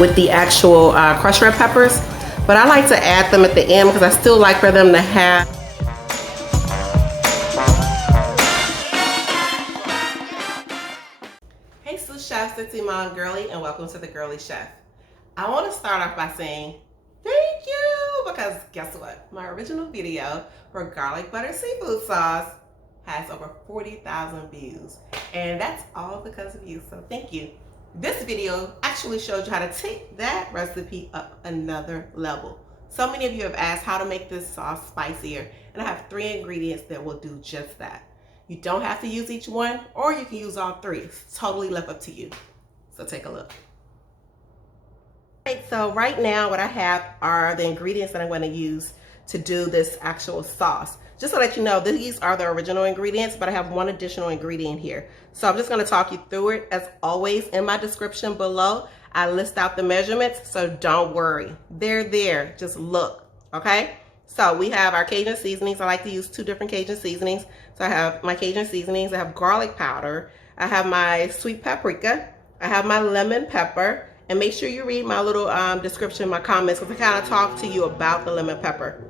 with the actual crushed red peppers, but I like to add them at the end because I still like for them to have. Hey sous chefs, it's Iman Gurley and welcome to the Gurley Chef. I want to start off by saying thank you, because guess what? My original video for garlic butter seafood sauce has over 40,000 views, and that's all because of you, so thank you. This video actually showed you how to take that recipe up another level. So many of you have asked how to make this sauce spicier, and I have 3 ingredients that will do just that. You don't have to use each one, or you can use all 3. It's totally left up to you. So take a look. Alright, so right now what I have are the ingredients that I'm going to use to do this actual sauce. Just to let you know, these are the original ingredients, but I have one additional ingredient here. So I'm just going to talk you through it. As always, in my description below, I list out the measurements, so don't worry. They're there. Just look, okay? So we have our Cajun seasonings. I like to use 2 different Cajun seasonings. So I have my Cajun seasonings. I have garlic powder. I have my sweet paprika. I have my lemon pepper. And make sure you read my little description, my comments, because I kind of talk to you about the lemon pepper.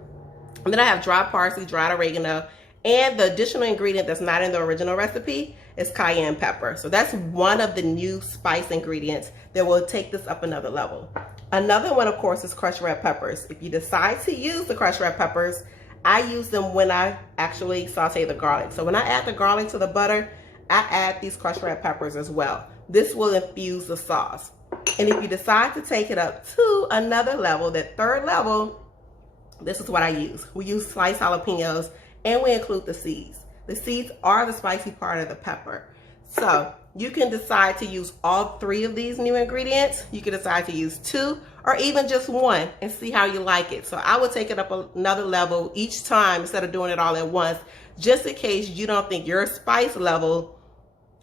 And then I have dry parsley, dried oregano, and the additional ingredient that's not in the original recipe is cayenne pepper. So that's one of the new spice ingredients that will take this up another level. Another one, of course, is crushed red peppers. If you decide to use the crushed red peppers, I use them when I actually saute the garlic. So when I add the garlic to the butter, I add these crushed red peppers as well. This will infuse the sauce. And if you decide to take it up to another level, that 3rd level, this is what I use. We use sliced jalapenos, and we include the seeds. The seeds are the spicy part of the pepper. So you can decide to use all 3 of these new ingredients. You can decide to use 2 or even just 1 and see how you like it. So I would take it up another level each time instead of doing it all at once, just in case you don't think your spice level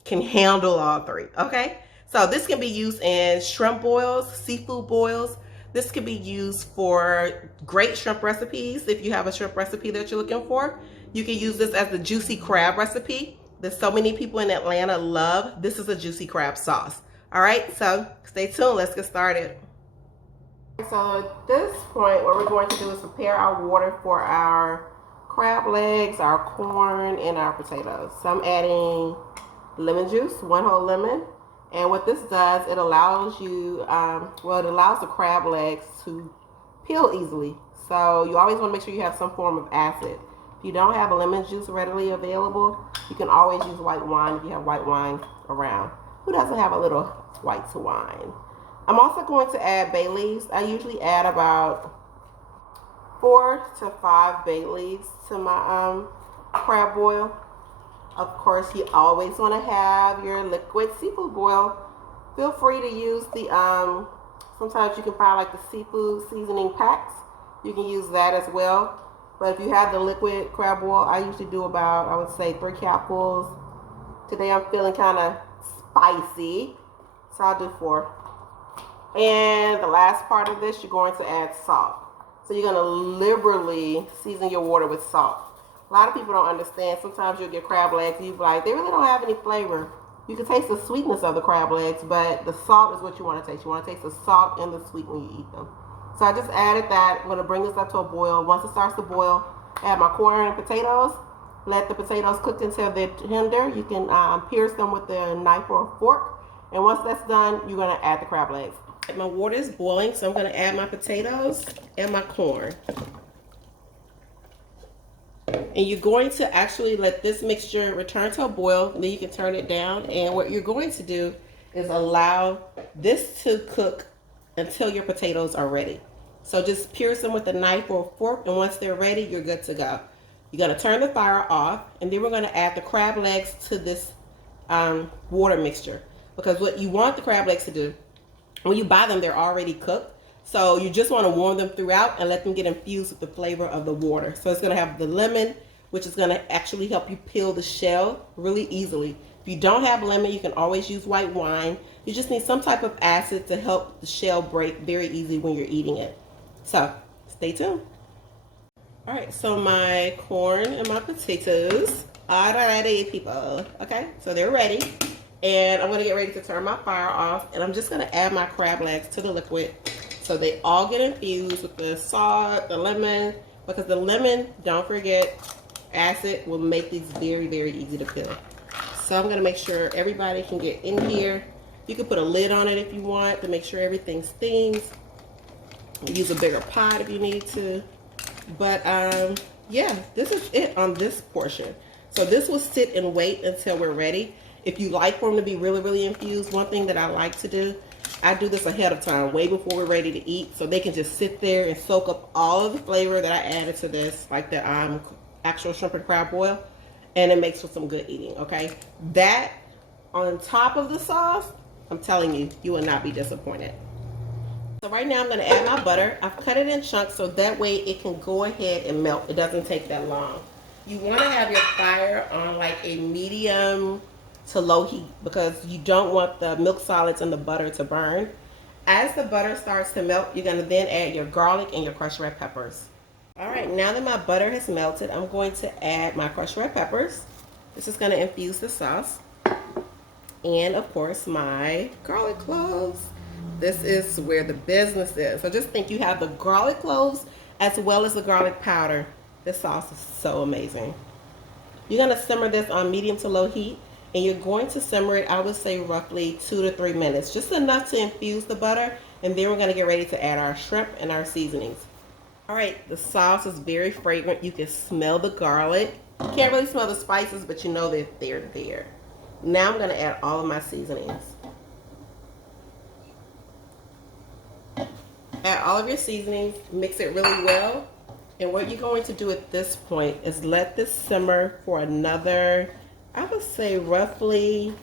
can handle all 3, okay? So this can be used in shrimp boils, seafood boils. This can be used for great shrimp recipes. If you have a shrimp recipe that you're looking for, you can use this as the juicy crab recipe that so many people in Atlanta love. This is a juicy crab sauce. All right, so stay tuned. Let's get started. So at this point, what we're going to do is prepare our water for our crab legs, our corn, and our potatoes. So I'm adding lemon juice, 1 whole lemon. And what this does, it allows you, it allows the crab legs to peel easily. So you always want to make sure you have some form of acid. If you don't have a lemon juice readily available, you can always use white wine if you have white wine around. Who doesn't have a little white wine? I'm also going to add bay leaves. I usually add about 4 to 5 bay leaves to my crab boil. Of course, you always want to have your liquid seafood boil. Feel free to use the, sometimes you can find like the seafood seasoning packs. You can use that as well. But if you have the liquid crab boil, I usually do about, I would say 3 capfuls. Today I'm feeling kind of spicy, so I'll do 4. And the last part of this, you're going to add salt. So you're going to liberally season your water with salt. A lot of people don't understand. Sometimes you'll get crab legs and you'll be like, they really don't have any flavor. You can taste the sweetness of the crab legs, but the salt is what you want to taste. You want to taste the salt and the sweet when you eat them. So I just added that. I'm going to bring this up to a boil. Once it starts to boil, add my corn and potatoes. Let the potatoes cook until they're tender. You can pierce them with a knife or a fork. And once that's done, you're going to add the crab legs. My water is boiling, so I'm going to add my potatoes and my corn. And you're going to actually let this mixture return to a boil, and then you can turn it down. And what you're going to do is allow this to cook until your potatoes are ready. So just pierce them with a knife or a fork, and once they're ready, you're good to go. You're going to turn the fire off, and then we're going to add the crab legs to this water mixture. Because what you want the crab legs to do, when you buy them, they're already cooked. So you just want to warm them throughout and let them get infused with the flavor of the water. So it's going to have the lemon, which is going to actually help you peel the shell really easily. If you don't have lemon, you can always use white wine. You just need some type of acid to help the shell break very easily when you're eating it. So stay tuned. All right, so my corn and my potatoes are ready, people. Okay, so they're ready. And I'm gonna get ready to turn my fire off, and I'm just gonna add my crab legs to the liquid so they all get infused with the salt, the lemon, because the lemon, don't forget, acid will make these very, very easy to peel. So I'm gonna make sure everybody can get in here. You can put a lid on it if you want to make sure everything steams. Use a bigger pot if you need to. But yeah, this is it on this portion. So this will sit and wait until we're ready. If you like for them to be really, really infused, one thing that I like to do, I do this ahead of time, way before we're ready to eat, so they can just sit there and soak up all of the flavor that I added to this, like the actual shrimp and crab boil, and it makes for some good eating, okay? That on top of the sauce, I'm telling you, you will not be disappointed. So right now I'm going to add my butter. I've cut it in chunks so that way it can go ahead and melt. It doesn't take that long. You want to have your fire on like a medium to low heat because you don't want the milk solids and the butter to burn. As the butter starts to melt, you're going to then add your garlic and your crushed red peppers. All right, now that my butter has melted, I'm going to add my crushed red peppers. This is going to infuse the sauce. And of course, my garlic cloves. This is where the business is. So just think you have the garlic cloves as well as the garlic powder. This sauce is so amazing. You're going to simmer this on medium to low heat, and you're going to simmer it, I would say, roughly 2 to 3 minutes, just enough to infuse the butter, and then we're going to get ready to add our shrimp and our seasonings. All right, the sauce is very fragrant. You can smell the garlic. You can't really smell the spices, but you know that they're there. Now I'm going to add all of my seasonings. Add all of your seasonings, mix it really well. And what you're going to do at this point is let this simmer for another, I would say roughly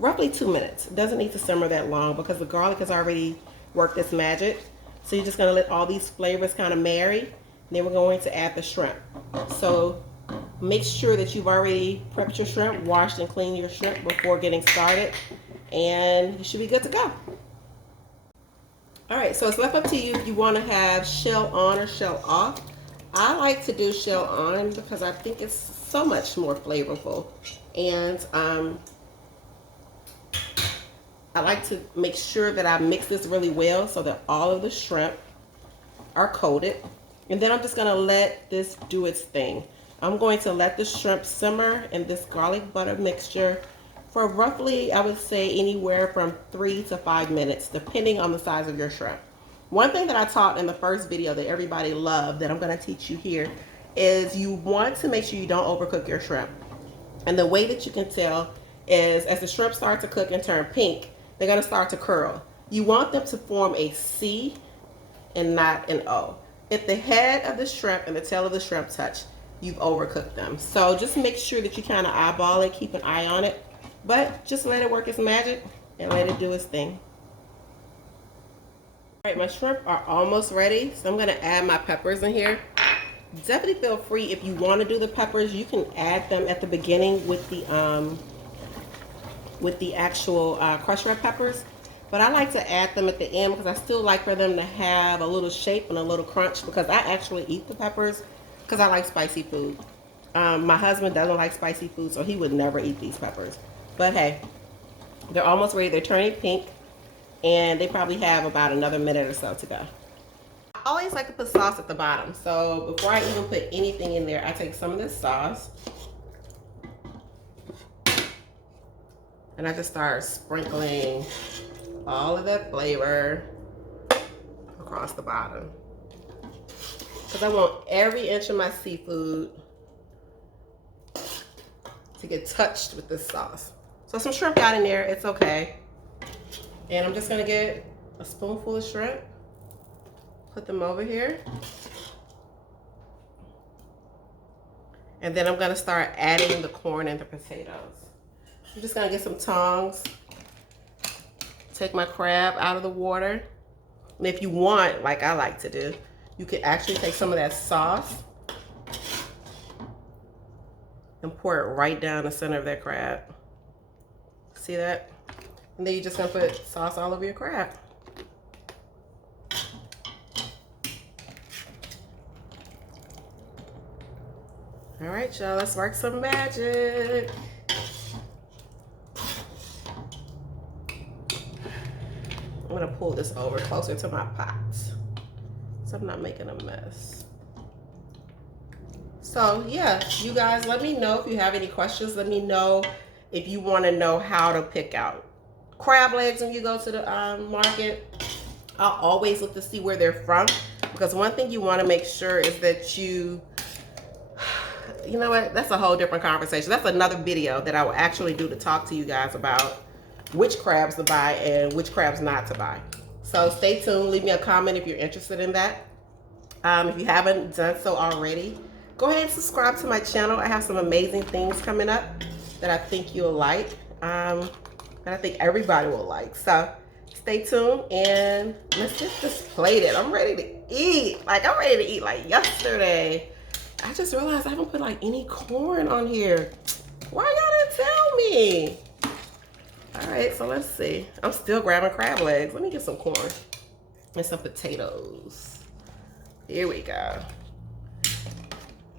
2 minutes. It doesn't need to simmer that long because the garlic has already worked its magic. So you're just going to let all these flavors kind of marry. And then we're going to add the shrimp. So make sure that you've already prepped your shrimp, washed and cleaned your shrimp before getting started. And you should be good to go. All right, so it's left up to you if you want to have shell on or shell off. I like to do shell on because I think it's so much more flavorful. And I like to make sure that I mix this really well so that all of the shrimp are coated. And then I'm just going to let this do its thing. I'm going to let the shrimp simmer in this garlic butter mixture for roughly, I would say, anywhere from 3 to 5 minutes, depending on the size of your shrimp. One thing that I taught in the first video that everybody loved, that I'm going to teach you here, is you want to make sure you don't overcook your shrimp. And the way that you can tell is as the shrimp start to cook and turn pink, they're going to start to curl. You want them to form a C and not an O. If the head of the shrimp and the tail of the shrimp touch, you've overcooked them. So just make sure that you kind of eyeball it, keep an eye on it. But just let it work its magic and let it do its thing. All right, my shrimp are almost ready, so I'm going to add my peppers in here. Definitely feel free if you want to do the peppers, you can add them at the beginning with the actual crushed red peppers. But I like to add them at the end because I still like for them to have a little shape and a little crunch because I actually eat the peppers because I like spicy food. My husband doesn't like spicy food, so he would never eat these peppers. But hey, they're almost ready. They're turning pink, and they probably have about another minute or so to go. I always like to put sauce at the bottom. So before I even put anything in there, I take some of this sauce, and I just start sprinkling all of that flavor across the bottom. Because I want every inch of my seafood to get touched with this sauce. So some shrimp got in there, it's okay. And I'm just gonna get a spoonful of shrimp, put them over here. And then I'm gonna start adding the corn and the potatoes. I'm just gonna get some tongs, take my crab out of the water. And if you want, like I like to do, you could actually take some of that sauce and pour it right down the center of that crab. See that? And then you're just gonna put sauce all over your crab. All right, y'all, let's work some magic. gonna pull this over closer to my pot so I'm not making a mess. So yeah, you guys, let me know if you have any questions. Let me know if you want to know how to pick out crab legs when you go to the market. I'll always look to see where they're from, because one thing you want to make sure is that you know what, that's a whole different conversation. That's another video that I will actually do to talk to you guys about which crabs to buy and which crabs not to buy. So stay tuned, leave me a comment if you're interested in that. If you haven't done so already, go ahead and subscribe to my channel. I have some amazing things coming up that I think you'll like, that I think everybody will like. So stay tuned and let's get this plated. I'm ready to eat. Like, I'm ready to eat like yesterday. I just realized I haven't put like any corn on here. Why y'all didn't tell me? All right, so let's see. I'm still grabbing crab legs. Let me get some corn and some potatoes. Here we go.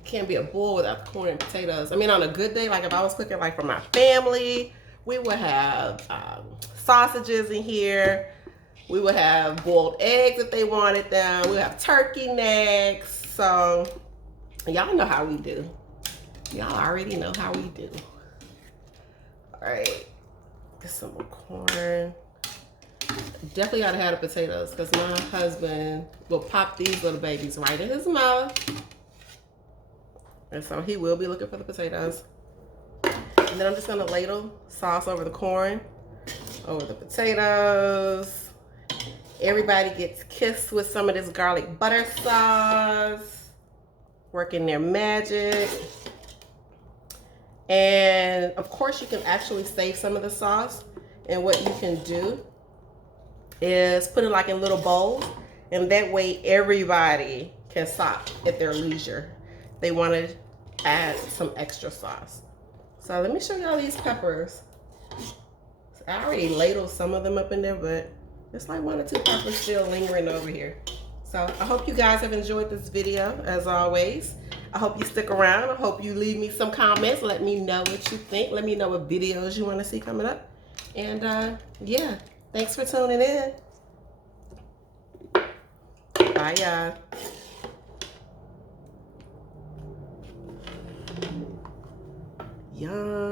Can't be a bowl without corn and potatoes. I mean, on a good day, like if I was cooking like for my family, we would have sausages in here. We would have boiled eggs if they wanted them. We would have turkey necks. So y'all know how we do. Y'all already know how we do. All right, get some more corn. Definitely gotta have the potatoes because my husband will pop these little babies right in his mouth. And so he will be looking for the potatoes. And then I'm just gonna ladle sauce over the corn, over the potatoes. Everybody gets kissed with some of this garlic butter sauce, working their magic. And of course you can actually save some of the sauce. And what you can do is put it like in little bowls, and that way everybody can stop at their leisure. They want to add some extra sauce. So let me show y'all these peppers. I already ladled some of them up in there, but it's like 1 or 2 peppers still lingering over here. So I hope you guys have enjoyed this video as always. I hope you stick around. I hope you leave me some comments. Let me know what you think. Let me know what videos you want to see coming up. And yeah, thanks for tuning in. Bye, y'all. Yum.